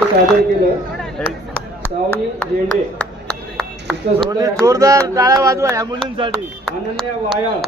सादर केलं सावली झेंडे जोरदार टाळ्या वाजवा या मुलींसाठी. अनन्या वायाळ